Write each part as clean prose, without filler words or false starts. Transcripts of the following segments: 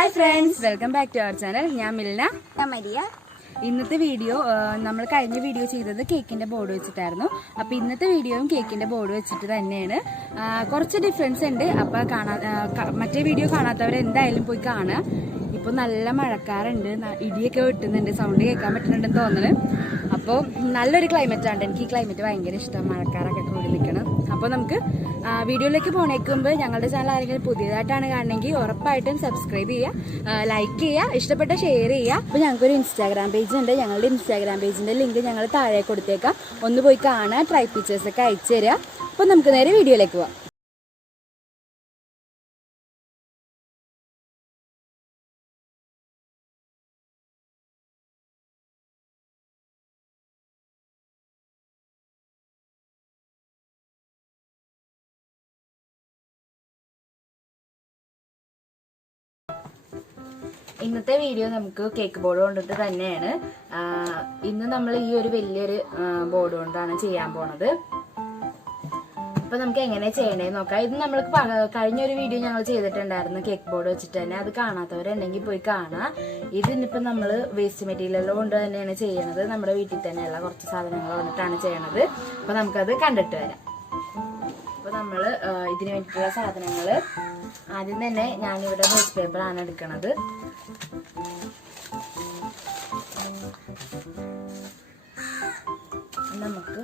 Hi friends, welcome back to our channel. ഞാൻ Milna, Maria. ഇന്നത്തെ video നമ്മൾ കഴിഞ്ഞ വീഡിയോ ചെയ്തത് കേക്കിന്റെ ബോർഡ് വെച്ചിട്ടായിരുന്നു. അപ്പോൾ ഇന്നത്തെ വീഡിയോയും കേക്കിന്റെ ബോർഡ് വെച്ചിട്ട് തന്നെയാണ്. കുറച്ച് ഡിഫറൻസ് ഉണ്ട്. അപ്പോൾ മറ്റേ വീഡിയോ കാണാത്തവർ എന്തായാലും പോയി കാണുക. ഇപ്പോൾ നല്ല മഴക്കാറുണ്ട്, ഇടിയൊക്കെ വെട്ടുന്നുണ്ട്, സൗണ്ട് കേൾക്കാൻ പറ്റുന്നുണ്ടെന്ന് തോന്നുന്നു. അപ്പോൾ നല്ലൊരു ക്ലൈമറ്റാണ്. എനിക്ക് ഈ ക്ലൈമറ്റ് ഭയങ്കര ഇഷ്ടം, മഴക്കാറൊക്കെ കൂടി നിൽക്കണം. അപ്പോൾ നമുക്ക് വീഡിയോയിലേക്ക് പോണേക്കുമ്പോൾ ഞങ്ങളുടെ ചാനൽ ആരെങ്കിലും പുതിയതായിട്ടാണ് കാണണമെങ്കിൽ ഉറപ്പായിട്ടും സബ്സ്ക്രൈബ് ചെയ്യുക, ലൈക്ക് ചെയ്യുക, ഇഷ്ടപ്പെട്ട ഷെയർ ചെയ്യുക. അപ്പോൾ ഞങ്ങൾക്കൊരു ഇൻസ്റ്റാഗ്രാം പേജ് ഉണ്ട്. ഞങ്ങളുടെ ഇൻസ്റ്റാഗ്രാം പേജിൻ്റെ ലിങ്ക് ഞങ്ങൾ താഴെ കൊടുത്തേക്കാം. ഒന്ന് പോയി കാണുക, ട്രൈ പിക്ചേഴ്സൊക്കെ അയച്ചു തരിക. അപ്പോൾ നമുക്ക് നേരെ വീഡിയോയിലേക്ക് പോവാം. ഇന്നത്തെ വീഡിയോ നമുക്ക് കേക്ക് ബോർഡ് കൊണ്ടിട്ട് തന്നെയാണ്. ഇന്ന് നമ്മൾ ഈ ഒരു വലിയൊരു ബോർഡ് കൊണ്ടാണ് ചെയ്യാൻ പോണത്. അപ്പൊ നമുക്ക് എങ്ങനെ ചെയ്യണേന്ന് നോക്കാം. ഇത് നമ്മൾക്ക് കഴിഞ്ഞൊരു വീഡിയോ ഞങ്ങൾ ചെയ്തിട്ടുണ്ടായിരുന്നു കേക്ക് ബോർഡ് വെച്ചിട്ട് തന്നെ. അത് കാണാത്തവരുണ്ടെങ്കിൽ പോയി കാണാം. ഇതിനിപ്പോ നമ്മള് വേസ്റ്റ് മെറ്റീരിയൽ കൊണ്ട് തന്നെയാണ് ചെയ്യണത്. നമ്മുടെ വീട്ടിൽ തന്നെയുള്ള കുറച്ച് സാധനങ്ങൾ കൊണ്ടിട്ടാണ് ചെയ്യണത്. അപ്പൊ നമുക്കത് കണ്ടിട്ട് വരാം. അപ്പൊ നമ്മള് ഇതിന് വേണ്ടിയിട്ടുള്ള സാധനങ്ങള് ആദ്യം തന്നെ ഞാനിവിടെ ന്യൂസ് പേപ്പറാണ് എടുക്കണത്. നമുക്ക്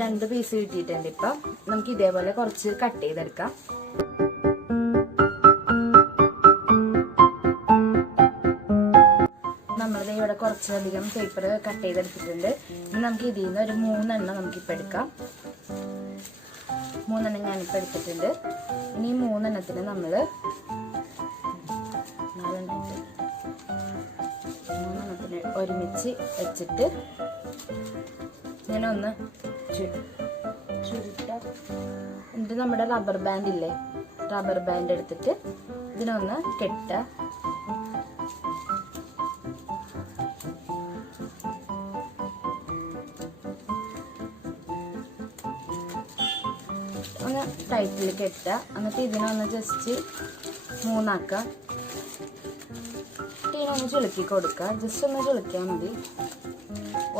രണ്ട് പീസ് കിട്ടിയിട്ടുണ്ട്. ഇപ്പം നമുക്ക് ഇതേപോലെ കുറച്ച് കട്ട് ചെയ്തെടുക്കാം. നമ്മളിത് ഇവിടെ കുറച്ചധികം പേപ്പർ കട്ട് ചെയ്തെടുത്തിട്ടുണ്ട്. ഇനി നമുക്ക് ഇതിൽ നിന്ന് ഒരു 3 എണ്ണം നമുക്കിപ്പോൾ എടുക്കാം. 3 എണ്ണം ഞാനിപ്പോൾ എടുത്തിട്ടുണ്ട്. ഇനി ഈ 3 എണ്ണത്തിന് നമ്മൾ 4 എണ്ണത്തിന് ഒരുമിച്ച് വെച്ചിട്ട് ഇങ്ങനെ ഒന്ന് ചുരുട്ടാം. എന്നിട്ട് നമ്മുടെ റബ്ബർ ബാൻഡ് ഇല്ലേ, റബ്ബർ ബാൻഡ് എടുത്തിട്ട് ഇതിനൊന്ന് കെട്ടുക. ഒന്ന് ടൈറ്റിൽ കെട്ടുക. എന്നിട്ട് ഇതിനൊന്ന് ജസ്റ്റ് 3 ആക്കുക. ഇതിനൊന്ന് ചുളുക്കി കൊടുക്കുക. ജസ്റ്റ് ഒന്ന് ചുളുക്കിയാൽ മതി.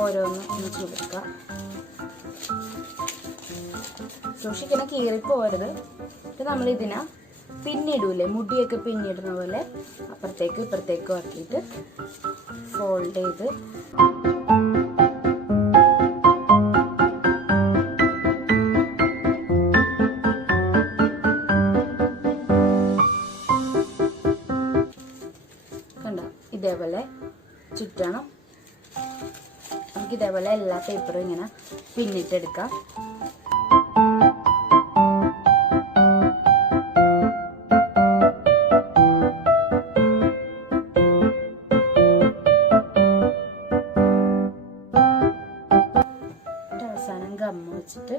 ഓരോന്ന് ഒന്ന് ചുളുക്കുക. സൂക്ഷിക്കണം, കീറിപ്പോരുത്. എന്നിട്ട് നമ്മൾ ഇതിനെ പിന്നിടൂലേ, മുടിയൊക്കെ പിന്നിടുന്ന പോലെ അപ്പുറത്തേക്ക് ഇപ്പുറത്തേക്കും ആക്കിയിട്ട് ഫോൾഡ് ചെയ്ത് കണ്ടോ, ഇതേപോലെ ചുറ്റണം. നമുക്ക് ഇതേപോലെ എല്ലാ പേപ്പറും ഇങ്ങനെ പിന്നിട്ടെടുക്കാം. അവസാനം ഗമ്മ വെച്ചിട്ട്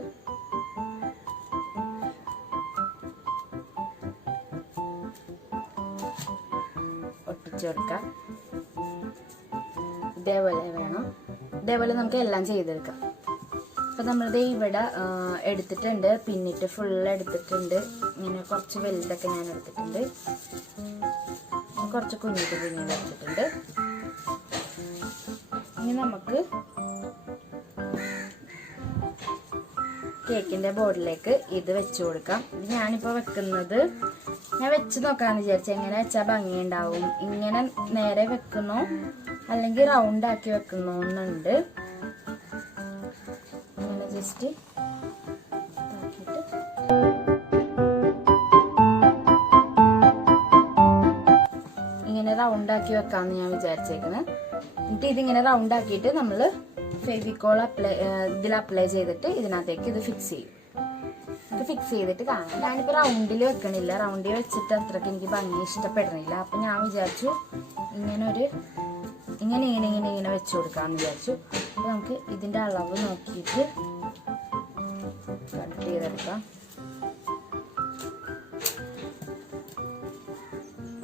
ഒട്ടിച്ചു കൊടുക്കാം. ഇതേപോലെ വേണം. ഇതേപോലെ നമുക്ക് എല്ലാം ചെയ്തെടുക്കാം. അപ്പം നമ്മളിത് ഇവിടെ എടുത്തിട്ടുണ്ട്, പിന്നിട്ട് ഫുള്ള് എടുത്തിട്ടുണ്ട്. ഇങ്ങനെ കുറച്ച് വലുതൊക്കെ ഞാൻ എടുത്തിട്ടുണ്ട്, കുറച്ച് കുഞ്ഞിട്ട് പിന്നീട് എടുത്തിട്ടുണ്ട്. ഇനി നമുക്ക് കേക്കിന്റെ ബോർഡിലേക്ക് ഇത് വെച്ച് കൊടുക്കാം. ഇത് ഞാനിപ്പോൾ വെക്കുന്നത്, ഞാൻ വെച്ച് നോക്കാന്ന് വിചാരിച്ചു എങ്ങനെ വെച്ചാൽ ഭംഗിയുണ്ടാവും. ഇങ്ങനെ നേരെ വെക്കുന്നോ അല്ലെങ്കിൽ റൗണ്ട് ആക്കി വെക്കുന്നോ എന്നുണ്ട്. ഇങ്ങനെ ജസ്റ്റ് ഇങ്ങനെ റൗണ്ട് ആക്കി വെക്കാമെന്ന് ഞാൻ വിചാരിച്ചേക്കുന്നത്. എന്നിട്ട് ഇതിങ്ങനെ റൗണ്ട് ആക്കിയിട്ട് നമ്മൾ ഫെവിക്കോൾ ഇതിൽ അപ്ലൈ ചെയ്തിട്ട് ഇതിനകത്തേക്ക് ഇത് ഫിക്സ് ചെയ്യും. ഇത് ഫിക്സ് ചെയ്തിട്ട് കാണാം. ഞാനിപ്പോൾ റൗണ്ടിൽ വെക്കണില്ല, റൗണ്ടിൽ വെച്ചിട്ട് അത്രയ്ക്ക് എനിക്ക് ഭംഗി ഇഷ്ടപ്പെടണില്ല. അപ്പം ഞാൻ വിചാരിച്ചു ഇങ്ങനെ വെച്ച് കൊടുക്കാമെന്ന് വിചാരിച്ചു. അപ്പോൾ നമുക്ക് ഇതിൻ്റെ അളവ് നോക്കിയിട്ട് കട്ട് ചെയ്തെടുക്കാം.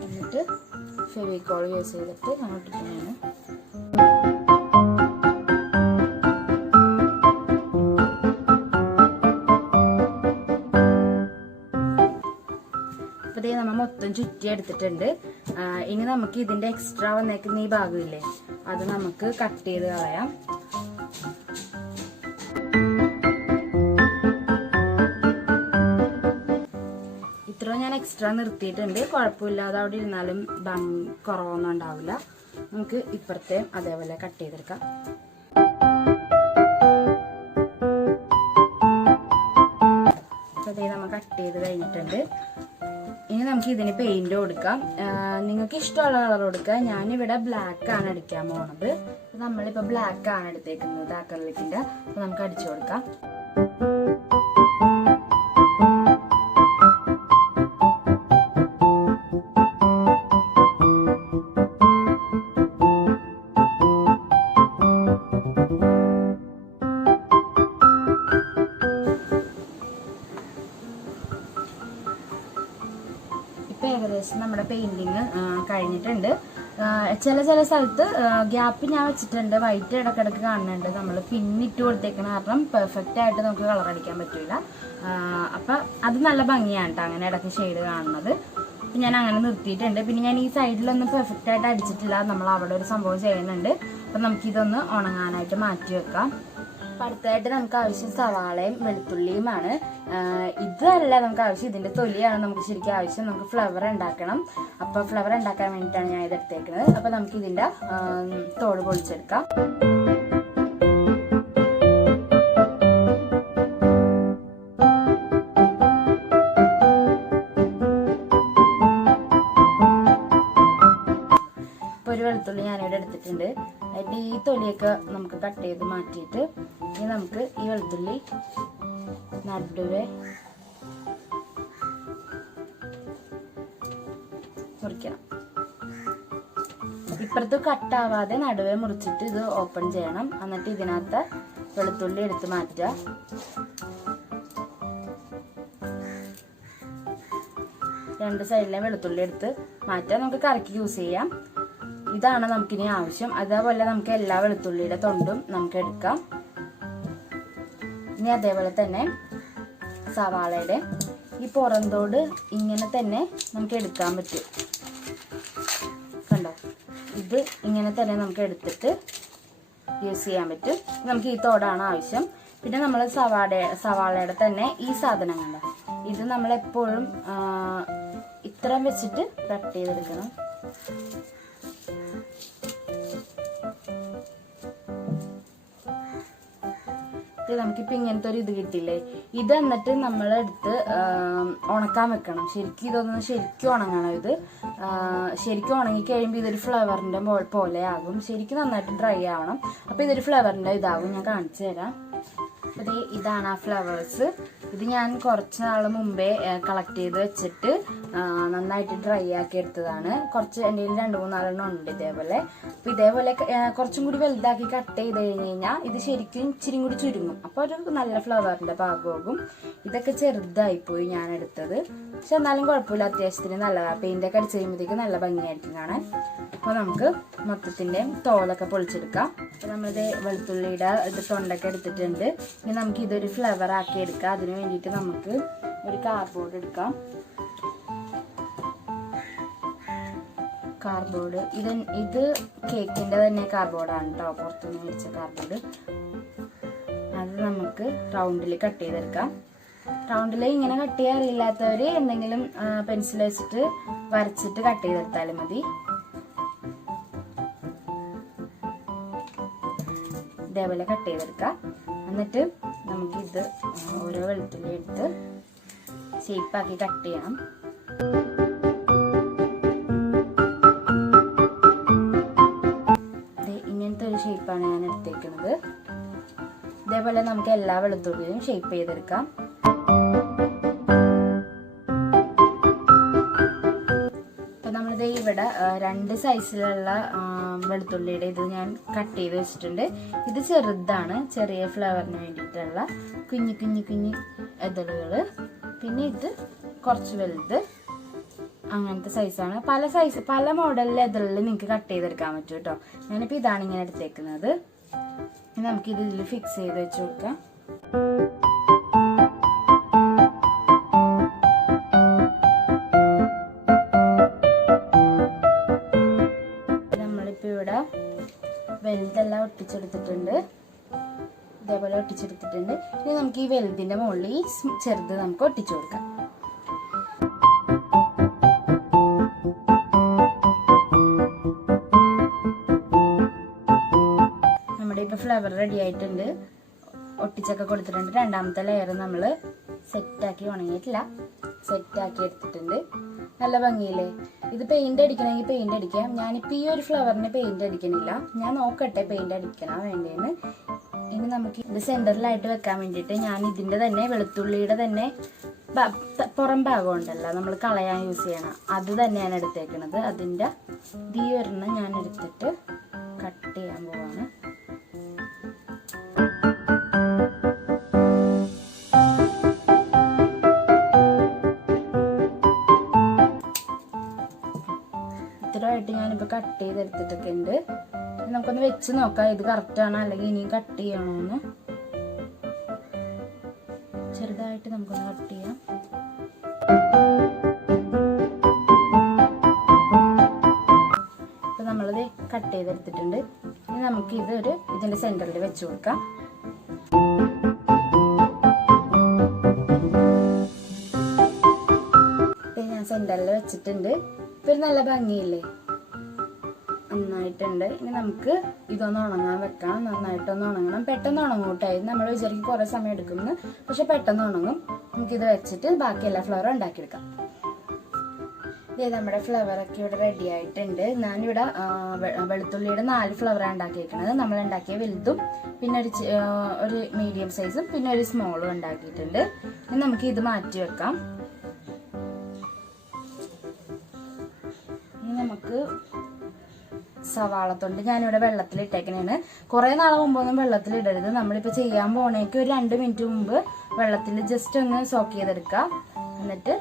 എന്നിട്ട് ഫെവിക്കോൾ യൂസ് ചെയ്തിട്ട് ഞാൻ ഒട്ടിക്കുന്നതാണ്. അപ്പോൾ ഇതേ നമ്മൾ മൊത്തം ചുറ്റി എടുത്തിട്ടുണ്ട്. ഇനി നമുക്ക് ഇതിന്റെ എക്സ്ട്രാ വന്നേക്കുന്ന ഈ ഭാഗമില്ലേ, അത് നമുക്ക് കട്ട് ചെയ്ത് കളയാം. ഇത്രയും ഞാൻ എക്സ്ട്രാ നിർത്തിയിട്ടുണ്ട്. കുഴപ്പമില്ലാതെ അവിടെ ഇരുന്നാലും കുറവൊന്നും ഉണ്ടാവില്ല. നമുക്ക് ഇപ്പുറത്തെ അതേപോലെ കട്ട് ചെയ്തെടുക്കാം. അതേ നമ്മൾ കട്ട് ചെയ്ത് കഴിഞ്ഞിട്ടുണ്ട്. ഇനി നമുക്ക് ഇതിന് പെയിന്റ് കൊടുക്കാം. നിങ്ങൾക്ക് ഇഷ്ടമുള്ള കളർ കൊടുക്കാം. ഞാനിവിടെ ബ്ലാക്ക് ആണ് അടിക്കാൻ പോണത്. നമ്മളിപ്പോൾ ബ്ലാക്ക് ആണ് എടുത്തേക്കുന്നത് അക്രിലിക്കിന്റെ. അപ്പോൾ നമുക്ക് അടിച്ചു കൊടുക്കാം. ഏകദേശം നമ്മുടെ പെയിന്റിങ് കഴിഞ്ഞിട്ടുണ്ട്. ചില സ്ഥലത്ത് ഗ്യാപ്പ് ഞാൻ വെച്ചിട്ടുണ്ട്. വൈറ്റ് ഇടക്കിടക്ക് കാണുന്നുണ്ട്. നമ്മൾ പിന്നിട്ട് കൊടുത്തേക്കണ കാരണം പെർഫെക്റ്റ് ആയിട്ട് നമുക്ക് കളർ അടിക്കാൻ പറ്റില്ല. അപ്പം അത് നല്ല ഭംഗിയാണ് കേട്ടോ, അങ്ങനെ ഇടയ്ക്ക് ഷെയ്ഡ് കാണുന്നത്. അപ്പം ഞാൻ അങ്ങനെ നിർത്തിയിട്ടുണ്ട്. പിന്നെ ഞാൻ ഈ സൈഡിലൊന്നും പെർഫെക്റ്റ് ആയിട്ട് അടിച്ചിട്ടില്ല. നമ്മൾ അവിടെ ഒരു സംഭവം ചെയ്യുന്നുണ്ട്. അപ്പം നമുക്കിതൊന്ന് ഉണങ്ങാനായിട്ട് മാറ്റി വെക്കാം. അടുത്തായിട്ട് നമുക്ക് ആവശ്യം സവാളയും വെളുത്തുള്ളിയുമാണ്. ഇതല്ല നമുക്ക് ആവശ്യം, ഇതിന്റെ തൊലിയാണ് നമുക്ക് ശരിക്കും ആവശ്യം. നമുക്ക് ഫ്ലവർ ഉണ്ടാക്കണം. അപ്പോൾ ഫ്ലവർ ഉണ്ടാക്കാൻ വേണ്ടിയിട്ടാണ് ഞാൻ ഇത് എടുത്തേക്കുന്നത്. അപ്പോൾ നമുക്ക് ഇതിന്റെ തോട് പൊളിച്ചെടുക്കാം. ഇപ്പോൾ ഒരു വെളുത്തുള്ളി ഞാനിവിടെ എടുത്തിട്ടുണ്ട്. അതിന്റെ ഈ തൊലിയൊക്കെ നമുക്ക് കട്ട് ചെയ്ത് മാറ്റിയിട്ട് ഇനി നമുക്ക് ഈ വെളുത്തുള്ളി നടുവേ മുറിക്കണം. ഇപ്പുറത്ത് കട്ടാവാതെ നടുവേ മുറിച്ചിട്ട് ഇത് ഓപ്പൺ ചെയ്യണം. എന്നിട്ട് ഇതിനകത്ത് വെളുത്തുള്ളി എടുത്ത് മാറ്റുക. രണ്ട് സൈഡിലെ വെളുത്തുള്ളി എടുത്ത് മാറ്റുക. നമുക്ക് കറിക്ക് യൂസ് ചെയ്യാം. ഇതാണ് നമുക്കിനി ആവശ്യം. അതേപോലെ നമുക്ക് എല്ലാ വെളുത്തുള്ളിയുടെ തൊണ്ടും നമുക്ക് എടുക്കാം. ഇനി അതേപോലെ തന്നെ സവാളയുടെ ഈ പുറന്തോട് ഇങ്ങനെ തന്നെ നമുക്ക് എടുക്കാൻ പറ്റും. കണ്ടോ, ഇത് ഇങ്ങനെ തന്നെ നമുക്ക് എടുത്തിട്ട് യൂസ് ചെയ്യാൻ പറ്റും. നമുക്ക് ഈ തോടാണ് ആവശ്യം. പിന്നെ നമ്മൾ സവാളയുടെ തന്നെ ഈ സാധനം കണ്ടോ, ഇത് നമ്മളെപ്പോഴും ഇത്രയും വെച്ചിട്ട് കട്ട് ചെയ്തെടുക്കണം. നമുക്കിപ്പോൾ ഇങ്ങനത്തെ ഒരു ഇത് കിട്ടില്ലേ, ഇത് എന്നിട്ട് നമ്മളെടുത്ത് ഉണക്കാൻ വെക്കണം. ശരിക്കും ഇതൊന്ന് ശരിക്കും ഉണങ്ങണം. ഇത് ശരിക്കും ഉണങ്ങി കഴിയുമ്പോൾ ഇതൊരു ഫ്ലവറിൻ്റെ പോലെ ആകും. ശരിക്കും നന്നായിട്ട് ഡ്രൈ ആവണം. അപ്പോൾ ഇതൊരു ഫ്ലവറിൻ്റെ ഇതാകും. ഞാൻ കാണിച്ചു തരാം. അപ്പോൾ ഇതാണ് ആ ഫ്ലവേഴ്സ്. ഇത് ഞാൻ കുറച്ച് നാൾ മുമ്പേ കളക്ട് ചെയ്ത് വെച്ചിട്ട് നന്നായിട്ട് ഡ്രൈ ആക്കി എടുത്തതാണ്. കുറച്ച് എൻ്റെ കയ്യിൽ 2-3 നാലെണ്ണം ഉണ്ട് ഇതേപോലെ. അപ്പോൾ ഇതേപോലെ കുറച്ചും കൂടി വലുതാക്കി കട്ട് ചെയ്ത് കഴിഞ്ഞ് കഴിഞ്ഞാൽ ഇത് ശരിക്കും ഇച്ചിരി കൂടി ചുരുങ്ങും. അപ്പോൾ ഒരു നല്ല ഫ്ലവറിൻ്റെ ഭാഗമാകും. ഇതൊക്കെ ചെറുതായിപ്പോയി ഞാൻ എടുത്തത്. പക്ഷെ എന്നാലും കുഴപ്പമില്ല, അത്യാവശ്യത്തിന് നല്ലതാണ്. പെയിൻ്റൊക്കെ അടിച്ച് കഴിയുമ്പോഴത്തേക്ക് നല്ല ഭംഗിയായിരിക്കും കാണാൻ. അപ്പോൾ നമുക്ക് മൊത്തത്തിൻ്റെ തോലൊക്കെ പൊളിച്ചെടുക്കാം. അപ്പോൾ നമ്മളിത് വെളുത്തുള്ളിയുടെ ഇത് തൊണ്ടൊക്കെ എടുത്തിട്ടുണ്ട്. ഇനി നമുക്ക് ഇതൊരു ഫ്ലവർ ആക്കി എടുക്കാം. അതിന് വേണ്ടിയിട്ട് നമുക്ക് ഒരു കാർഡ്ബോർഡ് എടുക്കാം. കാർഡ്ബോർഡ് ഇത് കേക്കിൻ്റെ തന്നെ കാർഡ്ബോർഡാണ് കേട്ടോ, പുറത്തുനിന്ന് മേടിച്ച കാർഡ്ബോർഡ്. അത് നമുക്ക് റൗണ്ടിൽ കട്ട് ചെയ്തെടുക്കാം. റൗണ്ടിൽ ഇങ്ങനെ കട്ട് ചെയ്യാൻ അറിയില്ലാത്തവർ എന്തെങ്കിലും പെൻസിൽ വെച്ചിട്ട് വരച്ചിട്ട് കട്ട് ചെയ്തെടുത്താലും മതി. ഇതേപോലെ കട്ട് ചെയ്തെടുക്കാം. എന്നിട്ട് നമുക്കിത് ഓരോ വെളുത്തുള്ളി എടുത്ത് ഷേപ്പാക്കി കട്ട് ചെയ്യണം. ഇങ്ങനത്തെ ഒരു ഷേപ്പാണ് ഞാൻ എടുത്തേക്കുന്നത്. ഇതേപോലെ നമുക്ക് എല്ലാ വെളുത്തുള്ളിയും ഷേപ്പ് ചെയ്തെടുക്കാം. ഇപ്പം നമ്മളിത് ഇവിടെ 2 സൈസിലുള്ള വെളുത്തുള്ളിയുടെ ഇത് ഞാൻ കട്ട് ചെയ്ത് വെച്ചിട്ടുണ്ട്. ഇത് ചെറുതാണ്, ചെറിയ ഫ്ലവറിന് വേണ്ടിയിട്ടുള്ള കുഞ്ഞു ഇതളുകൾ. പിന്നെ ഇത് കുറച്ച് വലുത്. അങ്ങനത്തെ സൈസാണ്. പല മോഡൽ ലെതറിൽ നിങ്ങൾക്ക് കട്ട് ചെയ്തെടുക്കാൻ പറ്റും കേട്ടോ. ഞാനിപ്പോൾ ഇതാണ് ഇങ്ങനെ എടുത്തേക്കുന്നത്. നമുക്കിത് ഇതിൽ ഫിക്സ് ചെയ്ത് വെച്ച് കൊടുക്കാം. നമ്മളിപ്പോൾ ഇവിടെ വെൽഡെല്ലാം ഒട്ടിച്ചെടുത്തിട്ടുണ്ട്. ഇതേപോലെ ഒട്ടിച്ചെടുത്തിട്ടുണ്ട്. ഇനി നമുക്ക് ഈ വെൽഡിന്റെ മുകളിൽ ഈ ചെറുത് നമുക്ക് ഒട്ടിച്ചു കൊടുക്കാം. നമ്മുടെ ഇപ്പൊ ഫ്ലവർ റെഡി ആയിട്ടുണ്ട്. ഒട്ടിച്ചൊക്കെ കൊടുത്തിട്ടുണ്ട്. രണ്ടാമത്തെ ലെയർ നമ്മൾ സെറ്റാക്കി, ഉണങ്ങിയിട്ടില്ല, സെറ്റാക്കി എടുത്തിട്ടുണ്ട്. നല്ല ഭംഗിയില്ലേ? ഇത് പെയിന്റ് അടിക്കണമെങ്കിൽ പെയിന്റ് അടിക്കാം. ഞാനിപ്പോൾ ഈ ഒരു ഫ്ലവറിന് പെയിന്റ് അടിക്കണില്ല. ഞാൻ നോക്കട്ടെ പെയിന്റ് അടിക്കണോ വേണ്ടേന്ന്. ഇനി നമുക്ക് ഇത് സെന്ററിലായിട്ട് വെക്കാൻ വേണ്ടിയിട്ട് ഞാൻ ഇതിന്റെ തന്നെ വെളുത്തുള്ളിയുടെ തന്നെ പുറം ഭാഗം ഉണ്ടല്ലോ നമ്മൾ കളയാൻ യൂസ് ചെയ്യണം, അത് തന്നെയാണ് എടുത്തേക്കണത്. അതിന്റെ ഈ ഒരെണ്ണം ഞാൻ എടുത്തിട്ട് കട്ട് ചെയ്യാൻ പോവാണ്. ഇത്രയായിട്ട് ഞാനിപ്പോൾ കട്ട് ചെയ്തെടുത്തിട്ടൊക്കെ ഉണ്ട്. നമുക്കൊന്ന് വെച്ച് നോക്കാം ഇത് കറക്റ്റ് ആണോ അല്ലെങ്കിൽ ഇനിയും കട്ട് ചെയ്യണോന്ന്. ചെറുതായിട്ട് നമുക്കൊന്ന് കട്ട് ചെയ്യാം. ഇപ്പൊ നമ്മളിത് കട്ട് ചെയ്തെടുത്തിട്ടുണ്ട്. ഇനി നമുക്ക് ഇതിന്റെ സെന്ററിൽ വെച്ച് കൊടുക്കാം. ഞാൻ സെന്ററിൽ വെച്ചിട്ടുണ്ട്. ഇപ്പൊ നല്ല ഭംഗിയില്ലേ? നന്നായിട്ടുണ്ട്. ഇനി നമുക്ക് ഇതൊന്ന് ഉണങ്ങാൻ വെക്കാം. നന്നായിട്ടൊന്ന് ഉണങ്ങണം. പെട്ടെന്ന് ഉണങ്ങും കേട്ടോ. ഇത് നമ്മൾ വിചാരിക്കും കുറെ സമയം എടുക്കുന്നു, പക്ഷെ പെട്ടെന്ന് ഉണങ്ങും. നമുക്കിത് വെച്ചിട്ട് ബാക്കി എല്ലാ ഫ്ലവറും ഉണ്ടാക്കിയെടുക്കാം. ഇതേ നമ്മുടെ ഫ്ലവറൊക്കെ ഇവിടെ റെഡി ആയിട്ടുണ്ട്. ഞാനിവിടെ വെളുത്തുള്ളിയുടെ 4 ഫ്ലവറാണ് ഉണ്ടാക്കിയിരിക്കുന്നത്. നമ്മൾ ഉണ്ടാക്കിയ വലുതും പിന്നെ ഒരു മീഡിയം സൈസും പിന്നെ ഒരു സ്മോളും ഉണ്ടാക്കിയിട്ടുണ്ട്. ഇനി നമുക്ക് ഇത് മാറ്റി വെക്കാം. ഇനി നമുക്ക് സവാളത്തൊണ്ട് ഞാനിവിടെ വെള്ളത്തിലിട്ടേക്കണേണ്. കുറെ നാളെ മുമ്പൊന്നും വെള്ളത്തിലിടരുത്. നമ്മളിപ്പോൾ ചെയ്യാൻ പോണേക്ക് ഒരു 2 മിനിറ്റ് മുമ്പ് വെള്ളത്തിൽ ജസ്റ്റ് ഒന്ന് സോക്ക് ചെയ്തെടുക്കുക. എന്നിട്ട്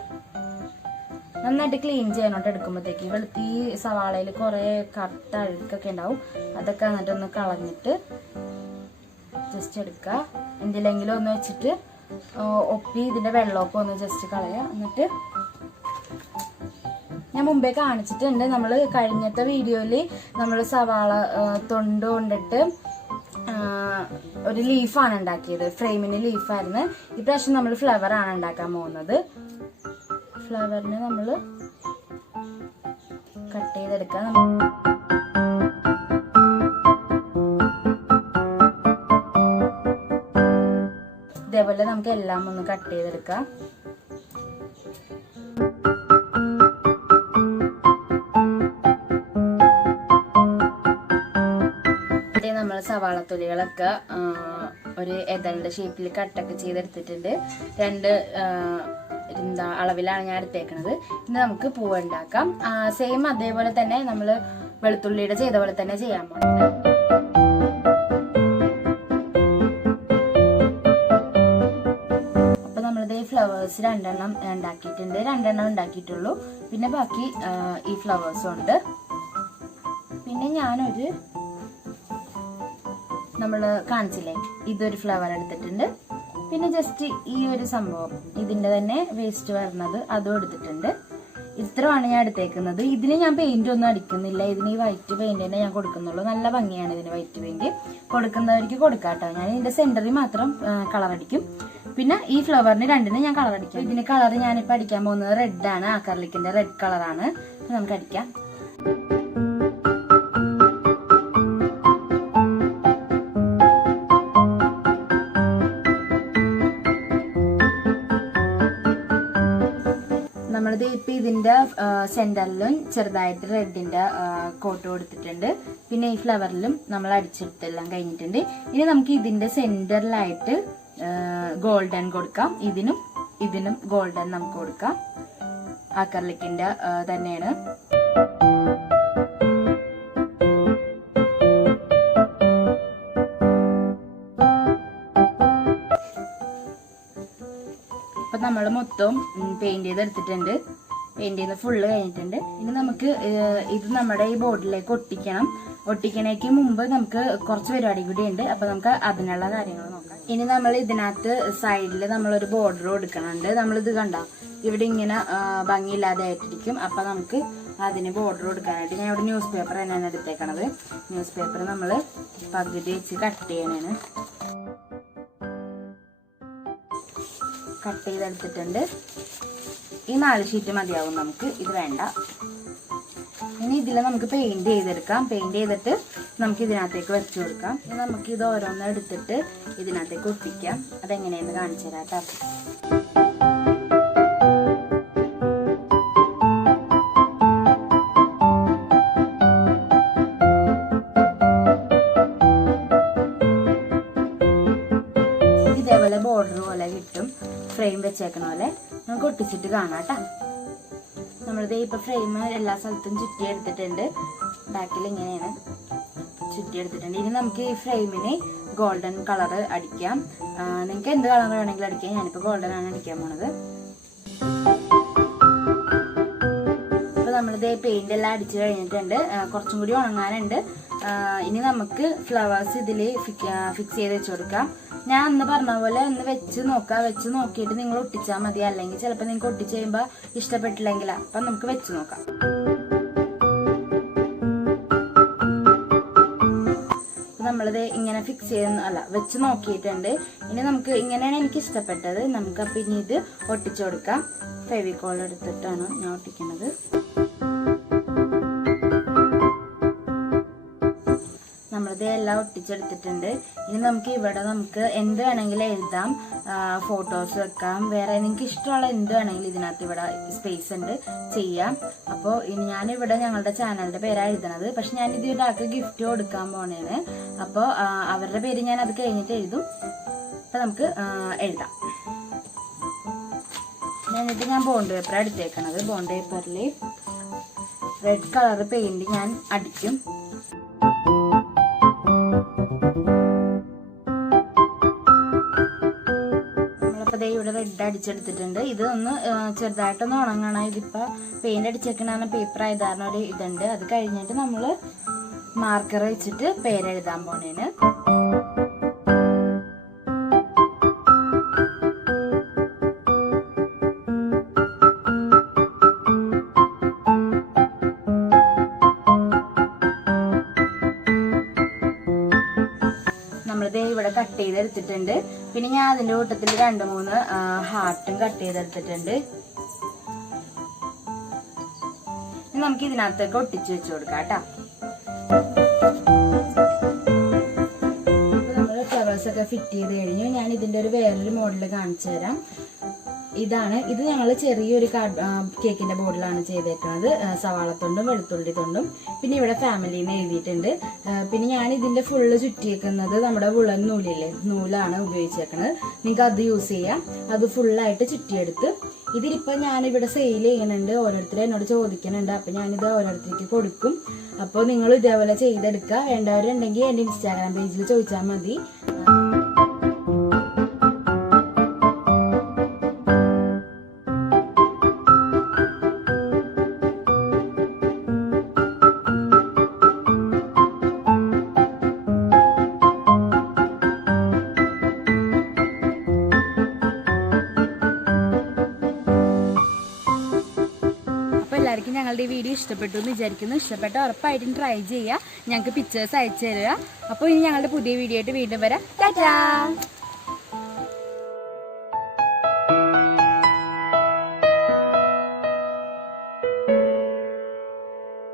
നന്നായിട്ട് ക്ലീൻ ചെയ്യാനോട്ട് എടുക്കുമ്പോഴത്തേക്ക് ഈ സവാളയിൽ കുറെ കറുത്ത അഴുക്കൊക്കെ ഉണ്ടാവും. അതൊക്കെ എന്നിട്ട് ഒന്ന് കളഞ്ഞിട്ട് ജസ്റ്റ് എടുക്കുക. എന്തിലെങ്കിലും ഒന്ന് വെച്ചിട്ട് ഒപ്പി ഇതിന്റെ വെള്ളമൊക്കെ ഒന്ന് ജസ്റ്റ് കളയുക. എന്നിട്ട് ഞാൻ മുമ്പേ കാണിച്ചിട്ടുണ്ട്. നമ്മൾ കഴിഞ്ഞത്തെ വീഡിയോയിൽ നമ്മൾ സവാള തൊണ്ട് കൊണ്ടിട്ട് ഒരു ലീഫാണ് ഉണ്ടാക്കിയത്. ഫ്രെയിമിന് ലീഫായിരുന്നു. ഇപ്രാവശ്യം നമ്മൾ ഫ്ലവറാണ് ഉണ്ടാക്കാൻ പോകുന്നത്. ഫ്ലവറിന് നമ്മൾ കട്ട് ചെയ്തെടുക്കാം. ഇതേപോലെ നമുക്ക് എല്ലാം ഒന്ന് കട്ട് ചെയ്തെടുക്കാം. നമ്മൾ സവാളത്തൊലികളൊക്കെ ഒരു എതളിന്റെ ഷേപ്പിൽ കട്ടൊക്കെ ചെയ്തെടുത്തിട്ടുണ്ട്. 2 അളവിലാണ് ഞാൻ എടുത്തേക്കുന്നത്. ഇനി നമുക്ക് പൂവ് ഉണ്ടാക്കാം. സെയിം അതേപോലെ തന്നെ നമ്മൾ വെളുത്തുള്ളിയുടെ ചെയ്ത പോലെ തന്നെ ചെയ്യാൻ പോകുന്നത്. അപ്പൊ നമ്മളിത് ഫ്ലവേഴ്സ് 2 എണ്ണം ഉണ്ടാക്കിയിട്ടുണ്ട്. 2 എണ്ണം ഉണ്ടാക്കിയിട്ടുള്ളൂ. പിന്നെ ബാക്കി ഈ ഫ്ലവേഴ്സും ഉണ്ട്. പിന്നെ ഞാനൊരു നമ്മൾ കാണിച്ചില്ലേ ഇതൊരു ഫ്ലവർ എടുത്തിട്ടുണ്ട്. പിന്നെ ജസ്റ്റ് ഈ ഒരു സംഭവം ഇതിന്റെ തന്നെ വേസ്റ്റ് വരുന്നത് അതും എടുത്തിട്ടുണ്ട്. ഇത്രയാണ് ഞാൻ എടുത്തേക്കുന്നത്. ഇതിന് ഞാൻ പെയിന്റ് ഒന്നും അടിക്കുന്നില്ല. ഇതിന് ഈ വൈറ്റ് പെയിന്റ് തന്നെ ഞാൻ കൊടുക്കുന്നുള്ളൂ. നല്ല ഭംഗിയാണ് ഇതിന് വൈറ്റ് പെയിന്റ്. കൊടുക്കുന്നവർക്ക് കൊടുക്കാട്ടോ. ഞാൻ ഇതിന്റെ സെന്ററിൽ മാത്രം കളർ അടിക്കും. പിന്നെ ഈ ഫ്ലവറിന് 2നും ഞാൻ കളർ അടിക്കും. ഇതിന് കളർ ഞാനിപ്പോൾ അടിക്കാൻ പോകുന്നത് റെഡ് ആണ്. അക്രിലിക്കിന്റെ റെഡ് കളറാണ്. നമുക്ക് അടിക്കാം. നമ്മളിത് ഇപ്പൊ ഇതിന്റെ സെന്ററിലും ചെറുതായിട്ട് റെഡിന്റെ കോട്ട് കൊടുത്തിട്ടുണ്ട്. പിന്നെ ഈ ഫ്ലവറിലും നമ്മൾ അടിച്ചെടുത്തെല്ലാം കഴിഞ്ഞിട്ടുണ്ട്. ഇനി നമുക്ക് ഇതിന്റെ സെന്ററിലായിട്ട് ഗോൾഡൻ കൊടുക്കാം. ഇതിനും ഗോൾഡൻ നമുക്ക് കൊടുക്കാം. അക്രിലിക്കിന്റെ തന്നെയാണ്. അപ്പൊ നമ്മൾ മൊത്തം പെയിന്റ് ചെയ്തെടുത്തിട്ടുണ്ട്. പെയിന്റ് ചെയ്യുന്നത് ഫുള്ള് കഴിഞ്ഞിട്ടുണ്ട്. ഇനി നമുക്ക് ഇത് നമ്മുടെ ഈ ബോർഡിലേക്ക് ഒട്ടിക്കണം. ഒട്ടിക്കണേക്ക് മുമ്പ് നമുക്ക് കുറച്ച് പരിപാടി കൂടി ഉണ്ട്. അപ്പൊ നമുക്ക് അതിനുള്ള കാര്യങ്ങൾ നോക്കാം. ഇനി നമ്മൾ ഇതിനകത്ത് സൈഡിൽ നമ്മളൊരു ബോർഡർ കൊടുക്കണുണ്ട്. നമ്മളിത് കണ്ടോ, ഇവിടെ ഇങ്ങനെ ഭംഗിയില്ലാതെ ആയിട്ടിരിക്കും. അപ്പൊ നമുക്ക് അതിന് ബോർഡർ കൊടുക്കാനായിട്ട് ഞാൻ ഇവിടെ ന്യൂസ് പേപ്പർ തന്നെയാണ് എടുത്തേക്കണത്. ന്യൂസ് പേപ്പർ നമ്മൾ പകുതി വെച്ച് കട്ട് ചെയ്യണേന്. കട്ട് ചെയ്തെടുത്തിട്ടുണ്ട്. ഈ 4 ഷീറ്റ് മതിയാവും നമുക്ക്, ഇത് വേണ്ട. ഇനി ഇതിൽ നമുക്ക് പെയിന്റ് ചെയ്തെടുക്കാം. പെയിന്റ് ചെയ്തിട്ട് നമുക്ക് ഇതിനകത്തേക്ക് വെച്ചു കൊടുക്കാം. ഇനി നമുക്ക് ഇത് ഓരോന്ന് എടുത്തിട്ട് ഇതിനകത്തേക്ക് ഒട്ടിക്കാം. അതെങ്ങനെയെന്ന് കാണിച്ചു തരാം കേട്ടോ. ഇതേപോലെ ബോർഡർ പോലെ കിട്ടും, ഫ്രെയിം വെച്ചേക്കണ പോലെ. നമുക്ക് ഒട്ടിച്ചിട്ട് കാണാം കേട്ടോ. നമ്മളിത് ഇപ്പൊ ഫ്രെയിം എല്ലാ സ്ഥലത്തും ചുറ്റി എടുത്തിട്ടുണ്ട്. ബാക്കിൽ ഇങ്ങനെയാണ് ചുറ്റി എടുത്തിട്ടുണ്ട്. ഇനി നമുക്ക് ഈ ഫ്രെയിമിന് ഗോൾഡൻ കളർ അടിക്കാം. നിങ്ങൾക്ക് എന്ത് കളർ വേണമെങ്കിലും അടിക്കാം. ഞാനിപ്പോ ഗോൾഡൻ ആണ് അടിക്കാൻ പോണത്. അപ്പൊ നമ്മളിത് പെയിന്റ് എല്ലാം അടിച്ചു കഴിഞ്ഞിട്ടുണ്ട്. കുറച്ചും കൂടി ഉണങ്ങാനുണ്ട്. ഇനി നമുക്ക് ഫ്ലവേഴ്സ് ഇതിൽ ഫിക്സ് ചെയ്ത് വെച്ച് കൊടുക്കാം. ഞാൻ അന്ന് പറഞ്ഞ പോലെ ഒന്ന് വെച്ച് നോക്കാം. വെച്ച് നോക്കിയിട്ട് നിങ്ങൾ ഒട്ടിച്ചാൽ മതി. അല്ലെങ്കിൽ ചിലപ്പോൾ നിങ്ങൾക്ക് ഒട്ടിച്ച് കഴിയുമ്പോൾ ഇഷ്ടപ്പെട്ടില്ലെങ്കിലാ. അപ്പം നമുക്ക് വെച്ച് നോക്കാം. നമ്മളിത് ഇങ്ങനെ ഫിക്സ് ചെയ്യുന്ന വെച്ച് നോക്കിയിട്ടുണ്ട്. ഇനി നമുക്ക് ഇങ്ങനെയാണ് എനിക്ക് ഇഷ്ടപ്പെട്ടത്. നമുക്ക് അപ്പം ഇനി ഇത് ഒട്ടിച്ചു കൊടുക്കാം. ഫെവിക്കോൾ എടുത്തിട്ടാണ് ഞാൻ ഒട്ടിക്കുന്നത്. നമ്മളിത് എല്ലാം ഒട്ടിച്ചെടുത്തിട്ടുണ്ട്. ഇനി നമുക്ക് ഇവിടെ നമുക്ക് എന്ത് വേണമെങ്കിലും എഴുതാം, ഫോട്ടോസ് വെക്കാം, വേറെ നിങ്ങൾക്ക് ഇഷ്ടമുള്ള എന്ത് വേണമെങ്കിലും ഇതിനകത്ത് ഇവിടെ സ്പേസ് ഉണ്ട്, ചെയ്യാം. അപ്പോൾ ഇനി ഞാനിവിടെ ഞങ്ങളുടെ ചാനലിന്റെ പേരാണ് എഴുതണത്. പക്ഷെ ഞാൻ ഇത് ഒരാൾക്ക് ഗിഫ്റ്റ് കൊടുക്കാൻ പോണേന്. അപ്പോൾ അവരുടെ പേര് ഞാൻ അത് കഴിഞ്ഞിട്ട് എഴുതും. അപ്പൊ നമുക്ക് എഴുതാം. എന്നിട്ട് ഞാൻ ബോണ്ട് പേപ്പർ എടുത്തേക്കണത്. ബോണ്ട് പേപ്പറിൽ റെഡ് കളർ പെയിന്റ് ഞാൻ അടിക്കും. ഇവിടെ റെഡ് അടിച്ചെടുത്തിട്ടുണ്ട്. ഇത് ഒന്ന് ചെറുതായിട്ടൊന്ന് ഉണങ്ങണം. ഇതിപ്പോ പെയിന്റ് അടിച്ചേക്കണ പേപ്പർ ആയതാണ് ഒരു ഇതുണ്ട്. അത് കഴിഞ്ഞിട്ട് നമ്മള് മാർക്കർ വെച്ചിട്ട് പേരെഴുതാൻ പോണേന്. നമ്മളിത് ഇവിടെ കട്ട് ചെയ്തെടുത്തിട്ടുണ്ട്. പിന്നെ ഞാൻ അതിന്റെ കൂട്ടത്തിൽ 2-3 ഹാർട്ടും കട്ട് ചെയ്തെടുത്തിട്ടുണ്ട്. നമുക്ക് ഇതിനകത്തേക്ക് ഒട്ടിച്ചു വെച്ചു കൊടുക്കാം കേട്ടോ. നമ്മള് ഫ്ലവേഴ്സ് ഒക്കെ ഫിറ്റ് ചെയ്ത് കഴിഞ്ഞു. ഞാൻ ഇതിന്റെ ഒരു വേറൊരു മോഡല് കാണിച്ചു തരാം. ഇതാണ്. ഇത് ഞങ്ങൾ ചെറിയൊരു കേക്കിന്റെ ബോർഡിലാണ് ചെയ്തേക്കുന്നത്. സവാളത്തൊണ്ടും വെളുത്തുള്ളി തൊണ്ടും പിന്നെ ഇവിടെ ഫാമിലിന്ന് എഴുതിയിട്ടുണ്ട്. പിന്നെ ഞാൻ ഇതിന്റെ ഫുള്ള് ചുറ്റിയേക്കുന്നത് നമ്മുടെ വുളൻ നൂലില്ലേ, നൂലാണ് ഉപയോഗിച്ചേക്കുന്നത്. നിങ്ങൾക്ക് അത് യൂസ് ചെയ്യാം. അത് ഫുള്ളായിട്ട് ചുറ്റിയെടുത്ത് ഇതിലിപ്പോ ഞാനിവിടെ സെയിൽ ചെയ്യുന്നുണ്ട്. ഓരോരുത്തരും എന്നോട് ചോദിക്കുന്നുണ്ട്. അപ്പൊ ഞാനിത് ഓരോരുത്തർക്ക് കൊടുക്കും. അപ്പോൾ നിങ്ങൾ ഇതേപോലെ ചെയ്തെടുക്കുക. വേണ്ടവരുണ്ടെങ്കിൽ എന്റെ ഇൻസ്റ്റാഗ്രാം പേജിൽ ചോദിച്ചാൽ മതി. എല്ലാവർക്കും ഞങ്ങളുടെ ഈ വീഡിയോ ഇഷ്ടപ്പെട്ടു എന്ന് വിചാരിക്കുന്നു. ഇഷ്ടപ്പെട്ട ഉറപ്പായിട്ടും ട്രൈ ചെയ്യുക. ഞങ്ങൾക്ക് പിക്ചേഴ്സ് അയച്ചു തരിക. അപ്പോൾ ഇനി ഞങ്ങളുടെ പുതിയ വീഡിയോ ആയിട്ട് വീണ്ടും വരാം. ടാറ്റാ.